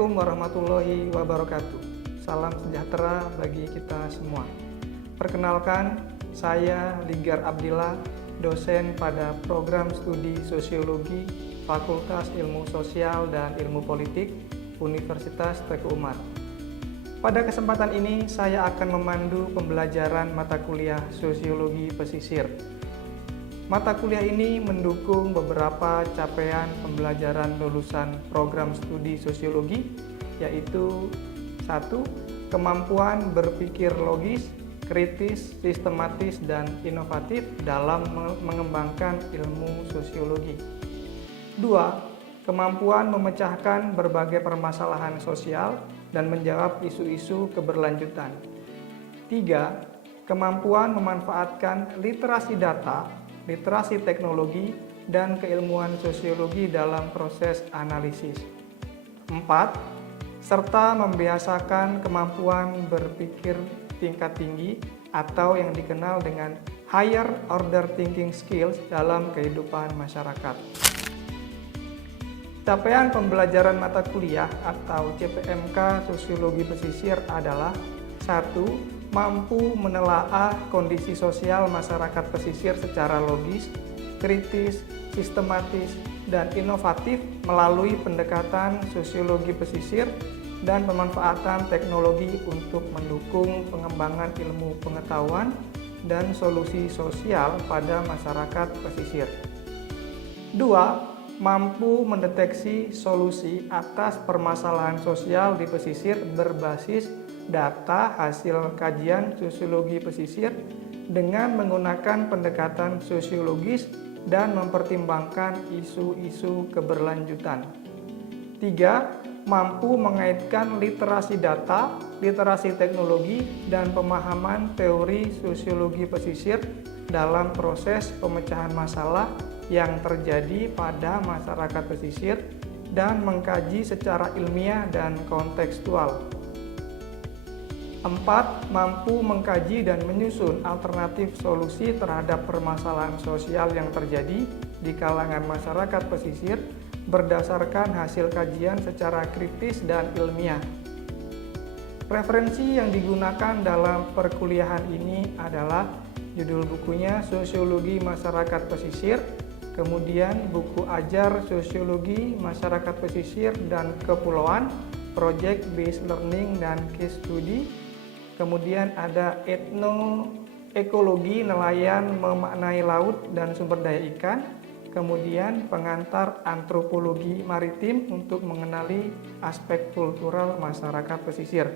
Assalamualaikum warahmatullahi wabarakatuh. Salam sejahtera bagi kita semua. Perkenalkan, saya Ligar Abdillah, dosen pada program studi Sosiologi Fakultas Ilmu Sosial dan Ilmu Politik Universitas Teguh Umar. Pada kesempatan ini, saya akan memandu pembelajaran mata kuliah Sosiologi Pesisir. Mata kuliah ini mendukung beberapa capaian pembelajaran lulusan program studi sosiologi, yaitu 1. Kemampuan berpikir logis, kritis, sistematis, dan inovatif dalam mengembangkan ilmu sosiologi. 2. Kemampuan memecahkan berbagai permasalahan sosial dan menjawab isu-isu keberlanjutan. 3. Kemampuan memanfaatkan literasi data, literasi teknologi, dan keilmuan sosiologi dalam proses analisis. 4. Serta membiasakan kemampuan berpikir tingkat tinggi atau yang dikenal dengan higher order thinking skills dalam kehidupan masyarakat. Capaian pembelajaran mata kuliah atau CPMK Sosiologi Pesisir adalah 1. Mampu menelaah kondisi sosial masyarakat pesisir secara logis, kritis, sistematis, dan inovatif melalui pendekatan sosiologi pesisir dan pemanfaatan teknologi untuk mendukung pengembangan ilmu pengetahuan dan solusi sosial pada masyarakat pesisir. 2. Mampu mendeteksi solusi atas permasalahan sosial di pesisir berbasis data hasil kajian sosiologi pesisir dengan menggunakan pendekatan sosiologis dan mempertimbangkan isu-isu keberlanjutan. 3. Mampu mengaitkan literasi data, literasi teknologi, dan pemahaman teori sosiologi pesisir dalam proses pemecahan masalah yang terjadi pada masyarakat pesisir dan mengkaji secara ilmiah dan kontekstual. 4. Mampu mengkaji dan menyusun alternatif solusi terhadap permasalahan sosial yang terjadi di kalangan masyarakat pesisir berdasarkan hasil kajian secara kritis dan ilmiah. Referensi yang digunakan dalam perkuliahan ini adalah judul bukunya Sosiologi Masyarakat Pesisir, kemudian buku ajar Sosiologi Masyarakat Pesisir dan Kepulauan, Project Based Learning dan Case Study. Kemudian ada etnoekologi nelayan memaknai laut dan sumber daya ikan. Kemudian pengantar antropologi maritim untuk mengenali aspek kultural masyarakat pesisir.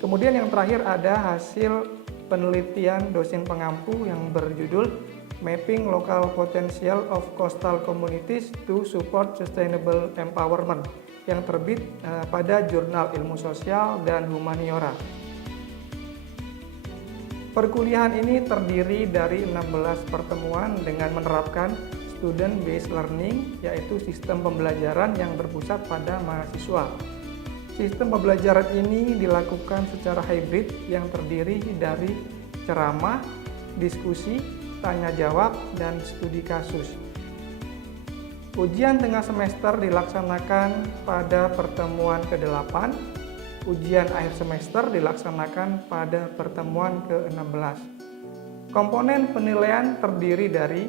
Kemudian yang terakhir ada hasil penelitian dosen pengampu yang berjudul Mapping Local Potential of Coastal Communities to Support Sustainable Empowerment yang terbit pada Jurnal Ilmu Sosial dan Humaniora. Perkuliahan ini terdiri dari 16 pertemuan dengan menerapkan student based learning, yaitu sistem pembelajaran yang berpusat pada mahasiswa. Sistem pembelajaran ini dilakukan secara hybrid yang terdiri dari ceramah, diskusi, tanya jawab, dan studi kasus. Ujian tengah semester dilaksanakan pada pertemuan ke-8. Ujian akhir semester dilaksanakan pada pertemuan ke-16. Komponen penilaian terdiri dari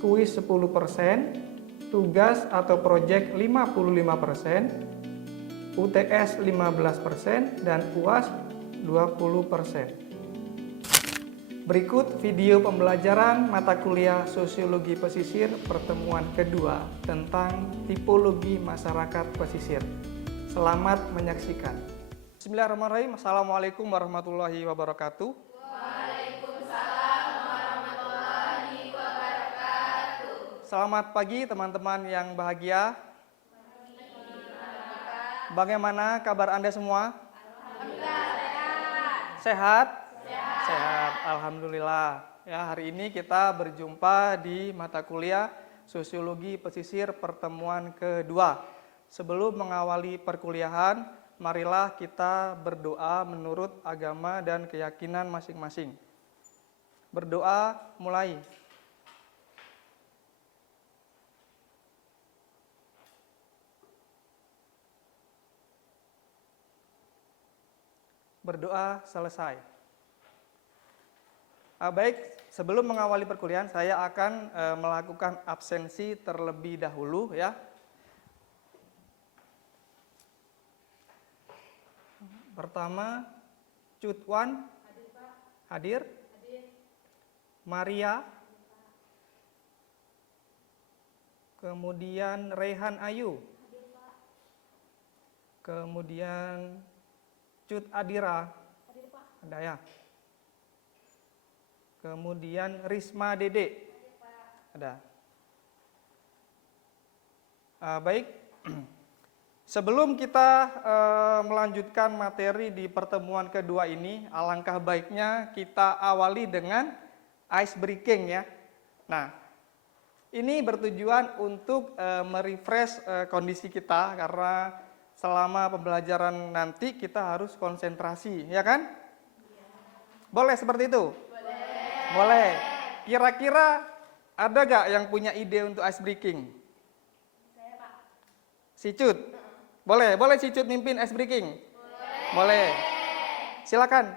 kuis 10%, tugas atau proyek 55%, UTS 15%, dan UAS 20%. Berikut video pembelajaran mata kuliah Sosiologi Pesisir pertemuan kedua tentang tipologi masyarakat pesisir. Selamat menyaksikan. Bismillahirrahmanirrahim. Assalamualaikum warahmatullahi wabarakatuh. Waalaikumsalam warahmatullahi wabarakatuh. Selamat pagi teman-teman yang bahagia. Bagaimana kabar Anda semua? Alhamdulillah sehat. Sehat? Sehat. Sehat, alhamdulillah. Ya, hari ini kita berjumpa di mata kuliah Sosiologi Pesisir pertemuan kedua. Sebelum mengawali perkuliahan, marilah kita berdoa menurut agama dan keyakinan masing-masing. Berdoa mulai. berdoa selesai. Baik, sebelum mengawali perkuliahan saya akan melakukan absensi terlebih dahulu ya. Pertama, Cutwan hadir. Maria. Kemudian Rehan Ayu. Kemudian Cut Adira. Ada ya. Kemudian Risma Dede. Ada. Baik. Sebelum kita melanjutkan materi di pertemuan kedua ini, alangkah baiknya kita awali dengan ice breaking ya. Nah, ini bertujuan untuk merefresh kondisi kita karena selama pembelajaran nanti kita harus konsentrasi, ya kan? Boleh seperti itu? Boleh. Kira-kira ada gak yang punya ide untuk ice breaking? Saya, Pak. Si Cut? Boleh si Cut mimpin ice breaking? Boleh. Silakan.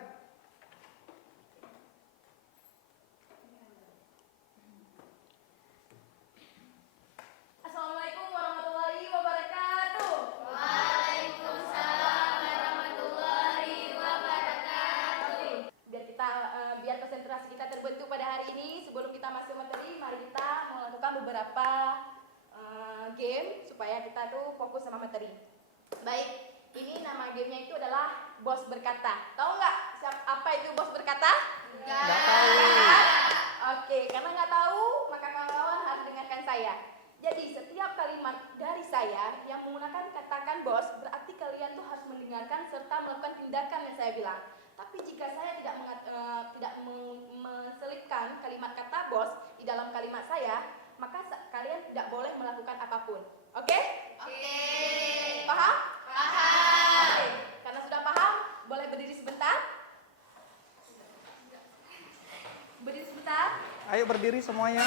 Assalamualaikum warahmatullahi wabarakatuh. Waalaikumsalam warahmatullahi wabarakatuh. Biar konsentrasi kita terbentuk pada hari ini, sebelum kita masuk materi, mari kita melakukan beberapa game supaya kita tuh fokus sama materi. Baik, ini nama gamenya itu adalah Bos Berkata. Tahu nggak apa itu Bos Berkata? Nggak tahu. Oke, karena nggak tahu, maka kawan-kawan harus dengarkan saya. Jadi setiap kalimat dari saya yang menggunakan katakan bos, berarti kalian tuh harus mendengarkan serta melakukan tindakan yang saya bilang. Tapi jika saya tidak menselipkan kalimat kata bos di dalam kalimat saya, maka kalian tidak boleh melakukan apapun. Oke? Oke. Paham? Paham. Oke. Karena sudah paham, boleh berdiri sebentar. Berdiri sebentar. Ayo berdiri semuanya.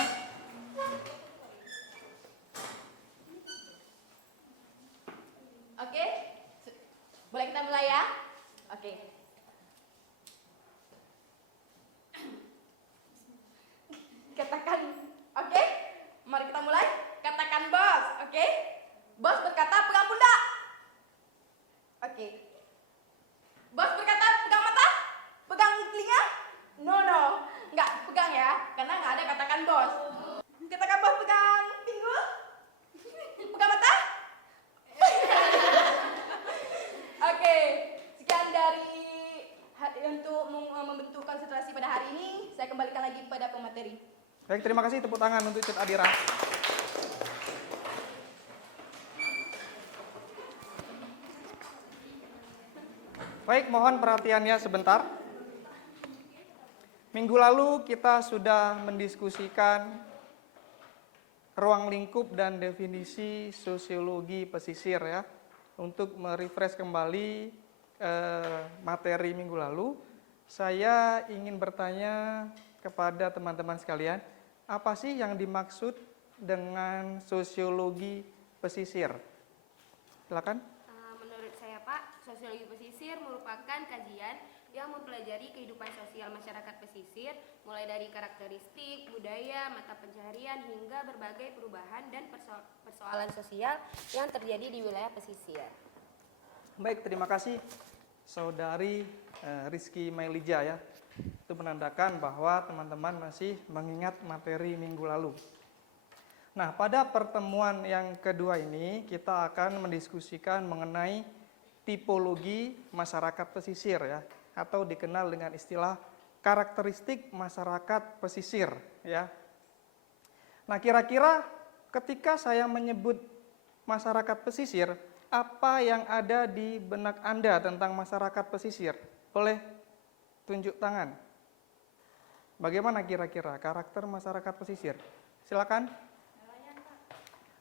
Oke? Boleh kita mulai ya? Oke. Katakan, oke? Mari kita mulai. Katakan bos, oke? Bos berkata pegang pundak. Oke. Bos berkata pegang mata? Pegang telinga? No, nggak pegang ya, karena nggak ada katakan bos. Katakan bos pegang pinggul? Pegang mata? Oke, sekian dari untuk membentuk konsentrasi pada hari ini. Saya kembalikan lagi pada pemateri. Baik, terima kasih, tepuk tangan untuk Cut Adira. Baik, mohon perhatiannya sebentar. Minggu lalu kita sudah mendiskusikan ruang lingkup dan definisi sosiologi pesisir ya. Untuk merefresh kembali materi minggu lalu, saya ingin bertanya kepada teman-teman sekalian, apa sih yang dimaksud dengan sosiologi pesisir? Silakan. Menurut saya Pak, sosiologi pesisir merupakan kajian yang mempelajari kehidupan sosial masyarakat pesisir, mulai dari karakteristik, budaya, mata pencaharian, hingga berbagai perubahan dan persoalan sosial yang terjadi di wilayah pesisir. Baik, terima kasih Saudari Rizky Mailija ya. Itu menandakan bahwa teman-teman masih mengingat materi minggu lalu. Nah, pada pertemuan yang kedua ini kita akan mendiskusikan mengenai tipologi masyarakat pesisir ya, atau dikenal dengan istilah karakteristik masyarakat pesisir ya. Nah, kira-kira ketika saya menyebut masyarakat pesisir, apa yang ada di benak Anda tentang masyarakat pesisir? Boleh tunjuk tangan. Bagaimana kira-kira karakter masyarakat pesisir? Silakan.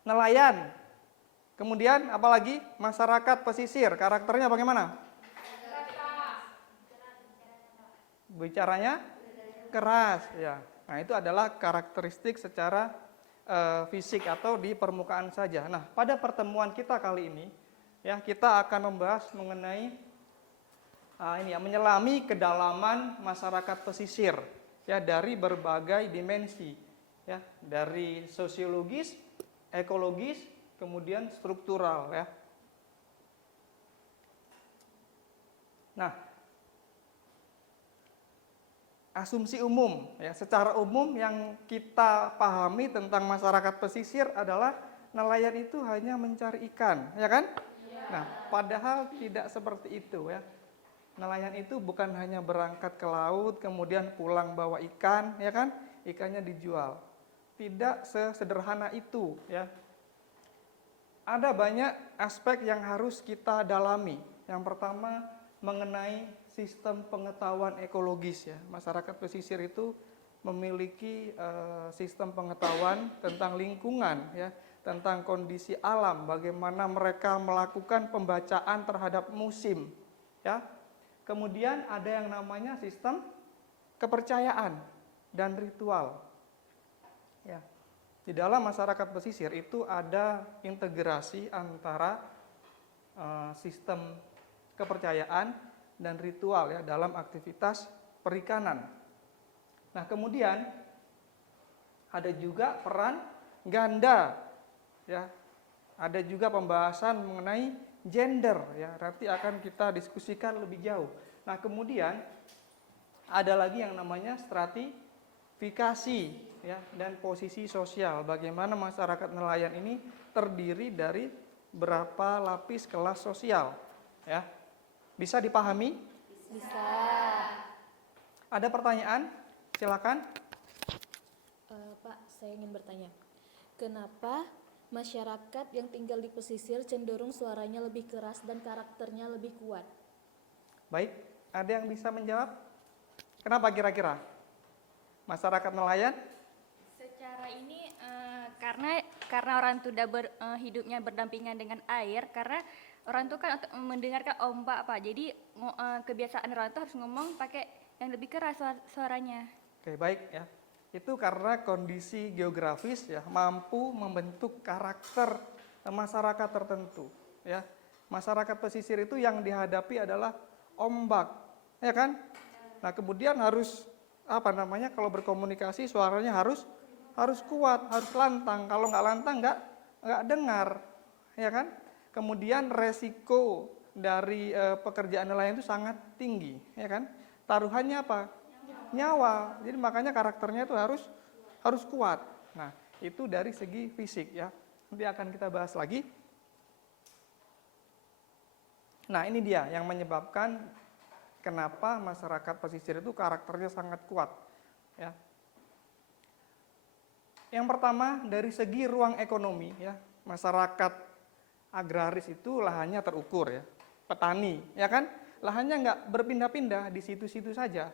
Nelayan. Kemudian apalagi masyarakat pesisir, karakternya bagaimana? Bicaranya keras ya. Nah, itu adalah karakteristik secara fisik atau di permukaan saja. Nah, pada pertemuan kita kali ini ya, kita akan membahas mengenai menyelami kedalaman masyarakat pesisir ya dari berbagai dimensi ya, dari sosiologis, ekologis, kemudian struktural ya. Nah, asumsi umum ya, secara umum yang kita pahami tentang masyarakat pesisir adalah nelayan itu hanya mencari ikan, ya kan? Nah, padahal tidak seperti itu ya. Nelayan itu bukan hanya berangkat ke laut kemudian pulang bawa ikan, ya kan? Ikannya dijual. Tidak sesederhana itu ya. Ada banyak aspek yang harus kita dalami. Yang pertama mengenai sistem pengetahuan ekologis ya. Masyarakat pesisir itu memiliki sistem pengetahuan tentang lingkungan ya, tentang kondisi alam, bagaimana mereka melakukan pembacaan terhadap musim ya. Kemudian ada yang namanya sistem kepercayaan dan ritual. Ya. Di dalam masyarakat pesisir itu ada integrasi antara sistem kepercayaan dan ritual ya dalam aktivitas perikanan. Nah, kemudian ada juga peran ganda ya. Ada juga pembahasan mengenai gender ya, nanti akan kita diskusikan lebih jauh. Nah, kemudian ada lagi yang namanya stratifikasi ya dan posisi sosial. Bagaimana masyarakat nelayan ini terdiri dari berapa lapis kelas sosial ya. Bisa dipahami? Bisa. Ada pertanyaan? Silakan. Pak, saya ingin bertanya. Kenapa masyarakat yang tinggal di pesisir cenderung suaranya lebih keras dan karakternya lebih kuat? Baik, ada yang bisa menjawab? Kenapa kira-kira? Masyarakat nelayan? Secara ini karena orang itu hidupnya berdampingan dengan air, karena orang itu kan mendengarkan ombak Pak. Jadi kebiasaan orang itu harus ngomong pakai yang lebih keras suaranya. Oke, baik ya. Itu karena kondisi geografis ya mampu membentuk karakter masyarakat tertentu ya. Masyarakat pesisir itu yang dihadapi adalah ombak, ya kan? Nah, kemudian harus kalau berkomunikasi suaranya harus kuat, harus lantang. Kalau nggak lantang nggak dengar, ya kan? Kemudian resiko dari pekerjaan nelayan itu sangat tinggi, ya kan? Taruhannya apa? Nyawa. Jadi makanya karakternya itu harus kuat. Nah, itu dari segi fisik ya. Nanti akan kita bahas lagi. Nah, ini dia yang menyebabkan kenapa masyarakat pesisir itu karakternya sangat kuat ya. Yang pertama dari segi ruang ekonomi ya. Masyarakat agraris itu lahannya terukur ya. Petani, ya kan? Lahannya nggak berpindah-pindah di situ-situ saja.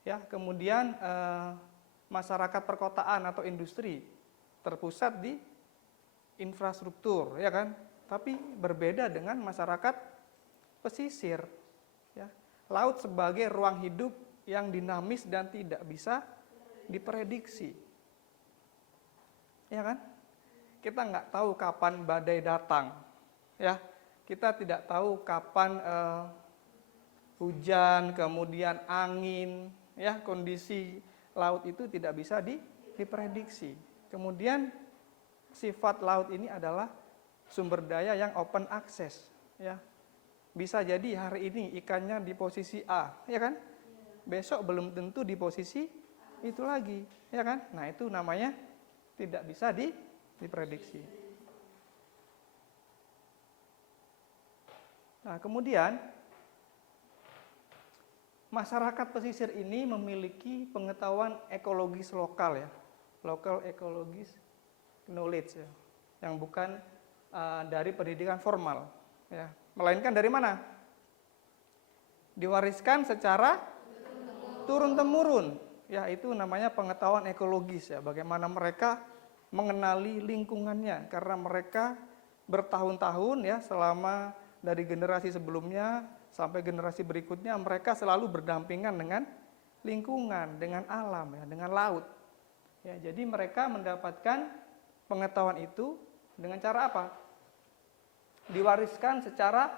Ya, kemudian masyarakat perkotaan atau industri terpusat di infrastruktur, ya kan? Tapi berbeda dengan masyarakat pesisir. Ya. Laut sebagai ruang hidup yang dinamis dan tidak bisa diprediksi. Ya kan? Kita nggak tahu kapan badai datang. Ya, kita tidak tahu kapan hujan, kemudian angin. Ya, kondisi laut itu tidak bisa diprediksi. Kemudian sifat laut ini adalah sumber daya yang open access, ya. Bisa jadi hari ini ikannya di posisi A, ya kan? Besok belum tentu di posisi itu lagi, ya kan? Nah, itu namanya tidak bisa diprediksi. Nah, kemudian masyarakat pesisir ini memiliki pengetahuan ekologis lokal ya, local ecologis knowledge ya, yang bukan dari pendidikan formal ya, melainkan dari mana? Diwariskan secara turun temurun ya, itu namanya pengetahuan ekologis ya, bagaimana mereka mengenali lingkungannya karena mereka bertahun-tahun ya, selama dari generasi sebelumnya sampai generasi berikutnya mereka selalu berdampingan dengan lingkungan, dengan alam ya, dengan laut. Ya, jadi mereka mendapatkan pengetahuan itu dengan cara apa? Diwariskan secara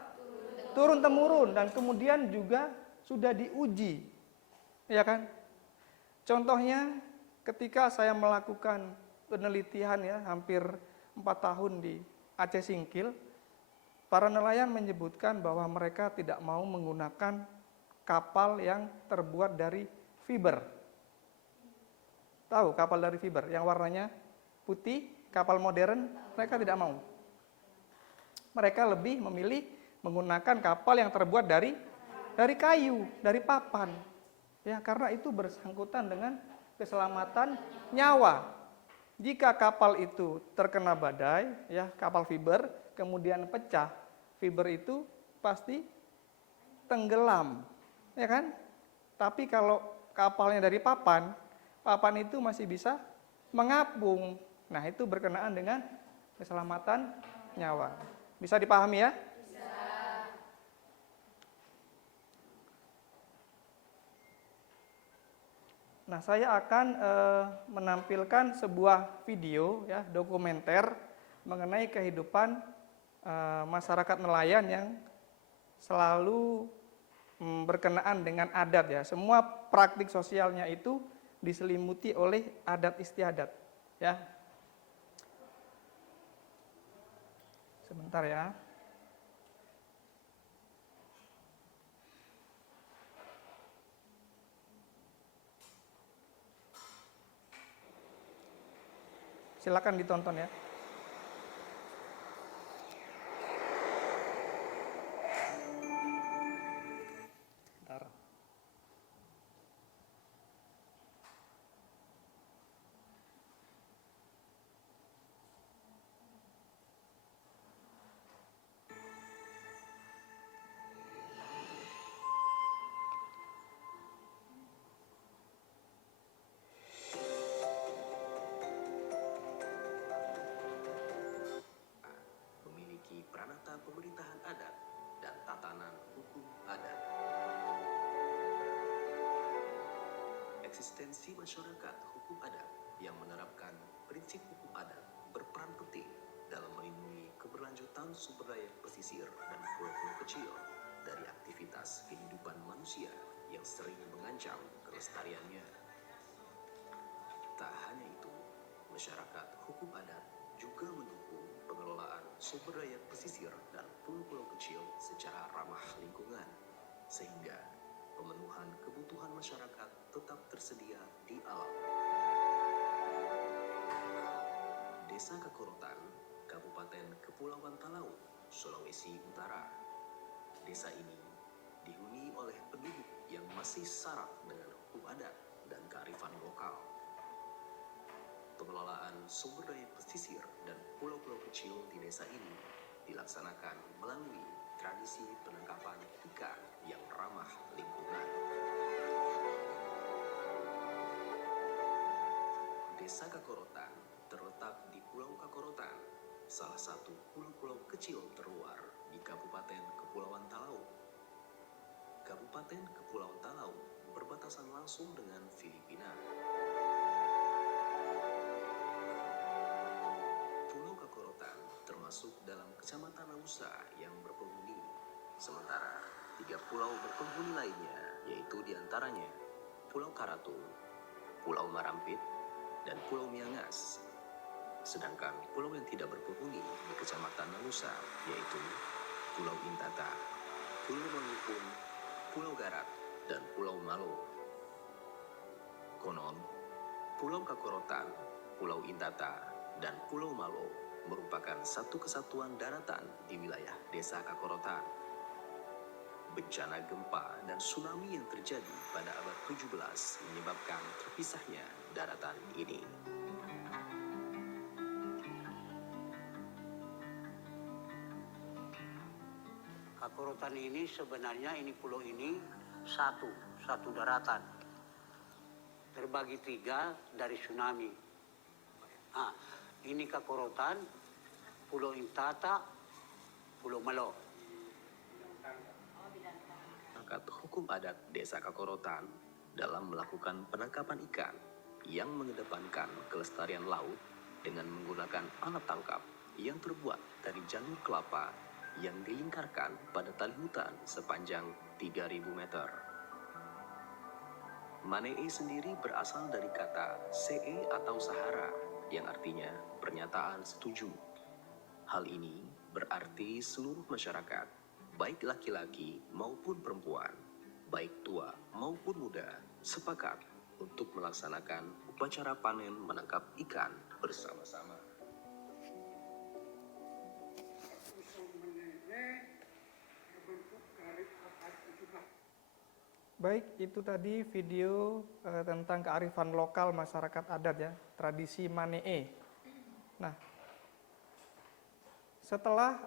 turun temurun dan kemudian juga sudah diuji, ya kan? Contohnya ketika saya melakukan penelitian ya hampir 4 tahun di Aceh Singkil, para nelayan menyebutkan bahwa mereka tidak mau menggunakan kapal yang terbuat dari fiber. Tahu kapal dari fiber yang warnanya putih, kapal modern, mereka tidak mau. Mereka lebih memilih menggunakan kapal yang terbuat dari kayu, dari papan. Ya, karena itu bersangkutan dengan keselamatan nyawa. Jika kapal itu terkena badai, ya, kapal fiber, kemudian pecah, fiber itu pasti tenggelam, ya kan? Tapi kalau kapalnya dari papan, papan itu masih bisa mengapung. Nah, itu berkenaan dengan keselamatan nyawa. Bisa dipahami ya? Bisa. Nah, saya akan menampilkan sebuah video ya, dokumenter mengenai kehidupan masyarakat nelayan yang selalu berkenaan dengan adat ya. Semua praktik sosialnya itu diselimuti oleh adat istiadat ya. Sebentar ya. Silakan ditonton ya. Bentar. Memiliki peranata pemerintahan adat dan tatanan hukum adat. Eksistensi masyarakat hukum adat yang menerapkan prinsip hukum adat berperan penting dalam melindungi keberlanjutan sumber daya pesisir dan pulau-pulau kecil dari aktivitas kehidupan manusia yang sering mengancam kelestariannya. Tak hanya itu, masyarakat hukum adat juga mendukung pengelolaan sumber daya pesisir dan pulau-pulau kecil secara ramah lingkungan, sehingga pemenuhan kebutuhan masyarakat tetap tersedia di alam. Desa Kakorotan, Kabupaten Kepulauan Talaut, Sulawesi Utara. Desa ini dihuni oleh penduduk yang masih syarat dengan hukum adat dan kearifan lokal. Pengelolaan sumber daya pesisir dan pulau-pulau kecil di desa ini dilaksanakan melalui tradisi penangkapan ikan yang ramah lingkungan. Desa Kakorotan terletak di Pulau Kakorotan, salah satu pulau-pulau kecil terluar di Kabupaten Kepulauan Talaut. Kabupaten Kepulauan Talaut berbatasan langsung dengan Filipina. Pulau Kakorotan termasuk dalam Kecamatan Nausa yang berpenghuni. Sementara 3 pulau berpenghuni lainnya yaitu diantaranya Pulau Karatung, Pulau Marampit, dan Pulau Miangas. Sedangkan pulau yang tidak berpenghuni di Kecamatan Nausa yaitu Pulau Intata, Pulau Mangupung, Pulau Garat, dan Pulau Malo. Konon, Pulau Kakorotan, Pulau Intata, dan Pulau Malo merupakan satu kesatuan daratan di wilayah Desa Kakorotan. Bencana gempa dan tsunami yang terjadi pada abad 17 menyebabkan terpisahnya daratan ini. Kakorotan ini sebenarnya pulau ini satu daratan. Terbagi 3 dari tsunami. Ini Kakorotan, Pulau Intata, Pulau Malo. Masyarakat hukum adat Desa Kakorotan dalam melakukan penangkapan ikan yang mengedepankan kelestarian laut dengan menggunakan alat tangkap yang terbuat dari janur kelapa yang dilingkarkan pada tali hutan sepanjang 3.000 meter. Manee sendiri berasal dari kata CE atau Sahara yang artinya pernyataan setuju. Hal ini berarti seluruh masyarakat, baik laki-laki maupun perempuan, baik tua maupun muda, sepakat untuk melaksanakan upacara panen menangkap ikan bersama-sama. Baik, itu tadi video tentang kearifan lokal masyarakat adat ya, tradisi Manee. Nah, setelah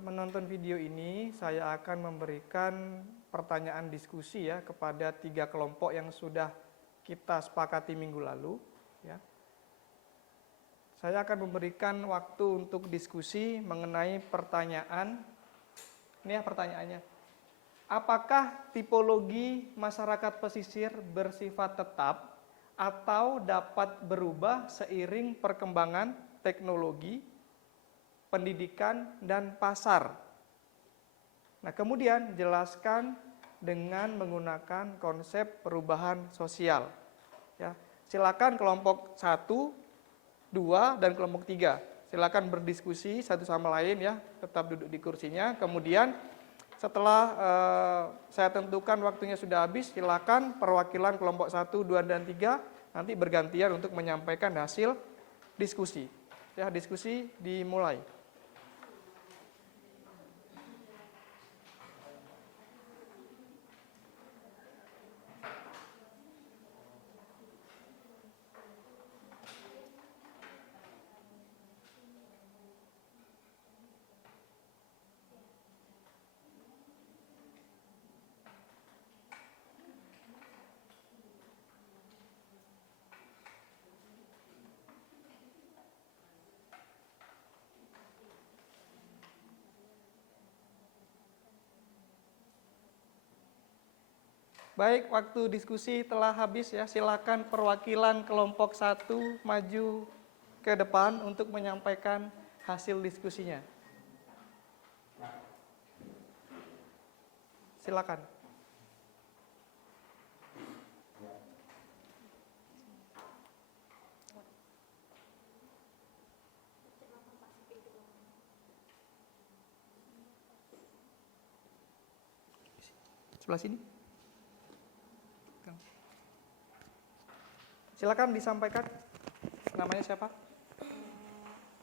menonton video ini, saya akan memberikan pertanyaan diskusi ya kepada 3 kelompok yang sudah kita sepakati minggu lalu. Ya. Saya akan memberikan waktu untuk diskusi mengenai pertanyaan. Ini ya pertanyaannya. Apakah tipologi masyarakat pesisir bersifat tetap atau dapat berubah seiring perkembangan teknologi, pendidikan, dan pasar? Nah, kemudian jelaskan dengan menggunakan konsep perubahan sosial. Ya, silakan kelompok 1, 2, dan kelompok 3. Silakan berdiskusi satu sama lain ya, tetap duduk di kursinya. Kemudian setelah saya tentukan waktunya sudah habis, silakan perwakilan kelompok 1, 2, dan 3 nanti bergantian untuk menyampaikan hasil diskusi. Ya, diskusi dimulai. Baik, waktu diskusi telah habis ya. Silakan perwakilan kelompok 1 maju ke depan untuk menyampaikan hasil diskusinya. Silakan. Sebelah sini. Silakan disampaikan. Namanya siapa?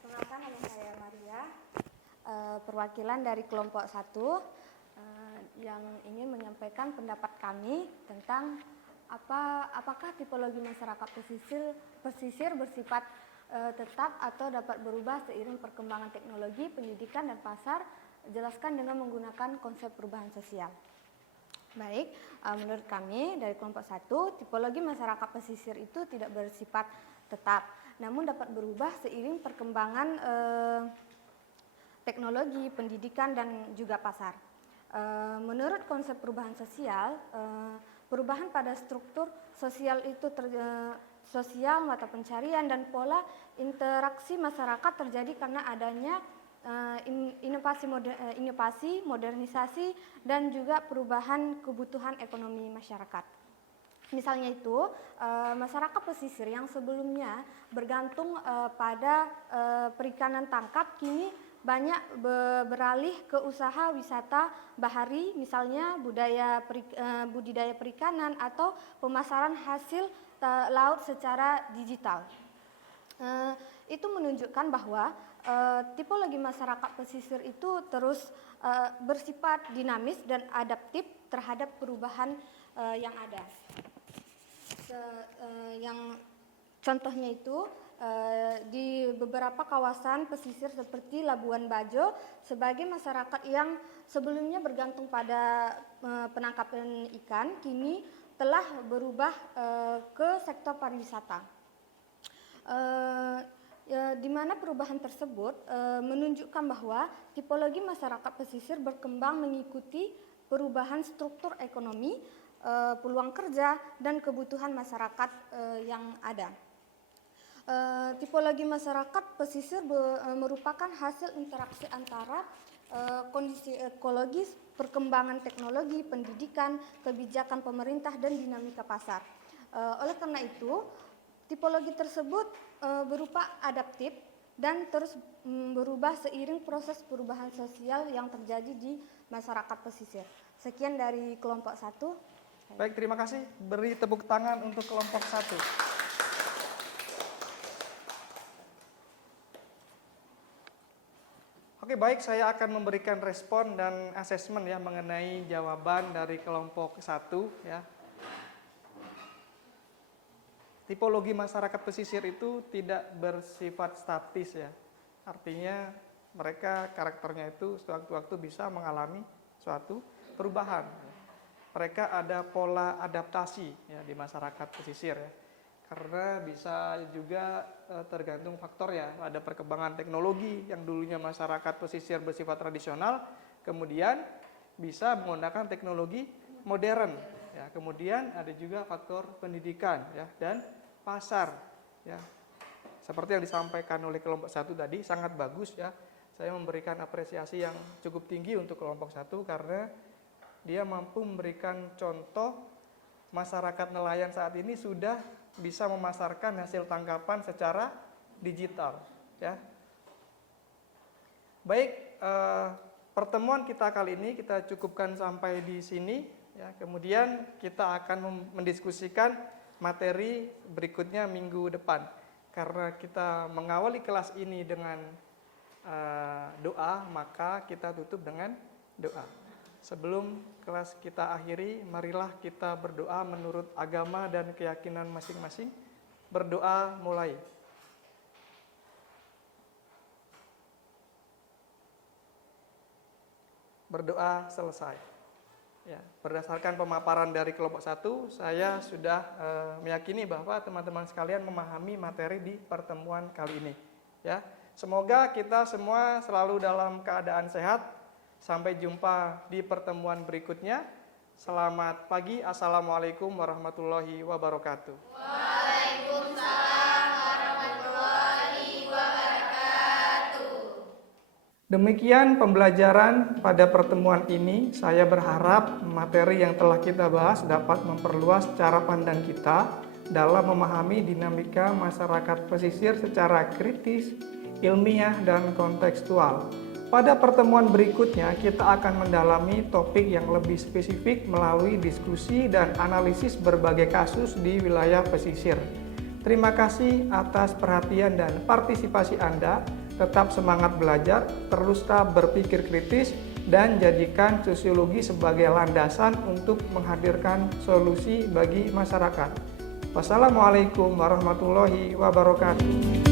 Perkenalkan, nama saya Maria, perwakilan dari kelompok 1 yang ingin menyampaikan pendapat kami tentang apakah tipologi masyarakat pesisir bersifat tetap atau dapat berubah seiring perkembangan teknologi, pendidikan, dan pasar. Jelaskan dengan menggunakan konsep perubahan sosial. Baik, menurut kami dari kelompok 1, tipologi masyarakat pesisir itu tidak bersifat tetap, namun dapat berubah seiring perkembangan teknologi, pendidikan, dan juga pasar. Menurut konsep perubahan sosial, perubahan pada struktur sosial itu sosial, mata pencarian, dan pola interaksi masyarakat terjadi karena adanya inovasi, modernisasi, dan juga perubahan kebutuhan ekonomi masyarakat. Misalnya itu, masyarakat pesisir yang sebelumnya bergantung pada perikanan tangkap kini banyak beralih ke usaha wisata bahari, misalnya budidaya perikanan atau pemasaran hasil laut secara digital. Itu menunjukkan bahwa tipologi masyarakat pesisir itu terus bersifat dinamis dan adaptif terhadap perubahan yang ada. Yang contohnya itu di beberapa kawasan pesisir seperti Labuan Bajo, sebagai masyarakat yang sebelumnya bergantung pada penangkapan ikan, kini telah berubah ke sektor pariwisata. Di mana perubahan tersebut menunjukkan bahwa tipologi masyarakat pesisir berkembang mengikuti perubahan struktur ekonomi, peluang kerja, dan kebutuhan masyarakat yang ada. Tipologi masyarakat pesisir merupakan hasil interaksi antara kondisi ekologis, perkembangan teknologi, pendidikan, kebijakan pemerintah, dan dinamika pasar. Oleh karena itu, tipologi tersebut berupa adaptif dan terus berubah seiring proses perubahan sosial yang terjadi di masyarakat pesisir. Sekian dari kelompok 1. Baik, terima kasih. Beri tepuk tangan untuk kelompok 1. Oke, baik, saya akan memberikan respon dan asesmen ya mengenai jawaban dari kelompok 1 ya. Tipologi masyarakat pesisir itu tidak bersifat statis ya. Artinya mereka karakternya itu sewaktu-waktu bisa mengalami suatu perubahan. Mereka ada pola adaptasi ya di masyarakat pesisir ya. Karena bisa juga tergantung faktor ya, ada perkembangan teknologi yang dulunya masyarakat pesisir bersifat tradisional, kemudian bisa menggunakan teknologi modern ya. Kemudian ada juga faktor pendidikan ya dan pasar ya. Seperti yang disampaikan oleh kelompok 1 tadi, sangat bagus ya. Saya memberikan apresiasi yang cukup tinggi untuk kelompok 1 karena dia mampu memberikan contoh masyarakat nelayan saat ini sudah bisa memasarkan hasil tangkapan secara digital ya. Baik, pertemuan kita kali ini kita cukupkan sampai di sini ya. Kemudian kita akan mendiskusikan materi berikutnya minggu depan. Karena kita mengawali kelas ini dengan doa, maka kita tutup dengan doa. Sebelum kelas kita akhiri, marilah kita berdoa menurut agama dan keyakinan masing-masing. Berdoa mulai. Berdoa selesai. Ya, berdasarkan pemaparan dari kelompok 1, saya sudah meyakini bahwa teman-teman sekalian memahami materi di pertemuan kali ini. Ya, semoga kita semua selalu dalam keadaan sehat. Sampai jumpa di pertemuan berikutnya. Selamat pagi. Assalamualaikum warahmatullahi wabarakatuh. Waalaikumsalam warahmatullahi wabarakatuh. Demikian pembelajaran pada pertemuan ini. Saya berharap materi yang telah kita bahas dapat memperluas cara pandang kita dalam memahami dinamika masyarakat pesisir secara kritis, ilmiah, dan kontekstual. Pada pertemuan berikutnya, kita akan mendalami topik yang lebih spesifik melalui diskusi dan analisis berbagai kasus di wilayah pesisir. Terima kasih atas perhatian dan partisipasi Anda. Tetap semangat belajar, teruslah berpikir kritis, dan jadikan sosiologi sebagai landasan untuk menghadirkan solusi bagi masyarakat. Wassalamualaikum warahmatullahi wabarakatuh.